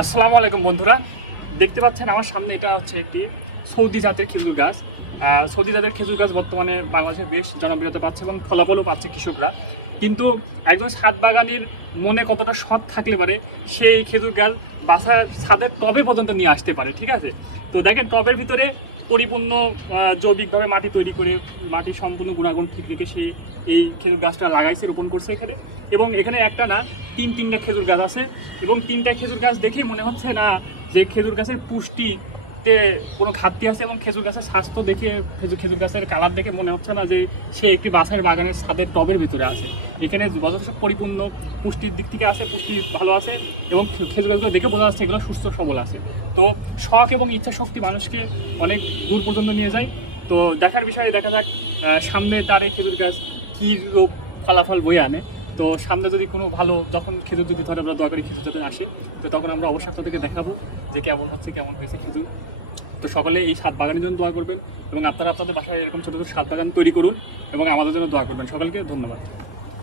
আসসালামু আলাইকুম বন্ধুরা, দেখতে পাচ্ছেন আমার সামনে এটা হচ্ছে একটি সৌদি জাতের খেজুর গাছ। সৌদি জাতের খেজুর গাছ বর্তমানে বাংলাদেশে বেশ জনপ্রিয়তা পাচ্ছে এবং ফলাফলও পাচ্ছে কৃষকরা। কিন্তু একজন ছাদ বাগানির মনে কতটা সৎ থাকলে পারে সেই খেজুর গাছ বাসার ছাদের টবে পর্যন্ত নিয়ে আসতে পারে। ঠিক আছে, তো দেখেন টবের ভিতরে পরিপূর্ণ জৈবিকভাবে মাটি তৈরি করে মাটির সম্পূর্ণ গুণাগুণ ঠিক রেখে সে এই খেজুর গাছটা লাগাইছে, রোপণ করছে এখানে। এবং এখানে একটা না তিনটা খেজুর গাছ আছে এবং তিনটা খেজুর গাছ দেখেই মনে হচ্ছে না যে খেজুর গাছের পুষ্টিতে কোনো ঘাটতি আছে, এবং খেজুর গাছের স্বাস্থ্য দেখে খেজুর গাছের কালার দেখে মনে হচ্ছে না যে সে একটি বাসার বাগানের ছাদের টবের ভিতরে আছে। এখানে যথেষ্ট পরিপূর্ণ পুষ্টির দিক থেকে আছে, পুষ্টি ভালো আছে এবং খেজুর গাছগুলো দেখে বোঝা যাচ্ছে এগুলো সুস্থ সবল আছে। তো শখ এবং ইচ্ছা শক্তি মানুষকে অনেক দূর পর্যন্ত নিয়ে যায়। তো দেখার বিষয়ে দেখা যাক সামনে তার এই খেজুর গাছ কী রূপ ফলাফল বয়ে আনে। তো সামনে যদি কোনো ভালো যখন খেজুর যদি ধরে আমরা দোয়া করি খেজুর যাতে আসে, তো তখন আমরা অবশ্যই আপনাদেরকে দেখাবো যে কেমন হচ্ছে, কেমন হয়েছে খেজুর। তো সকলে এই ছাদ বাগানের জন্য দোয়া করবেন এবং আপনারা আপনাদের বাসায় এরকম ছোটো ছোটো ছাদ বাগান তৈরি করুন এবং আমাদের জন্য দোয়া করবেন। সকলকে ধন্যবাদ।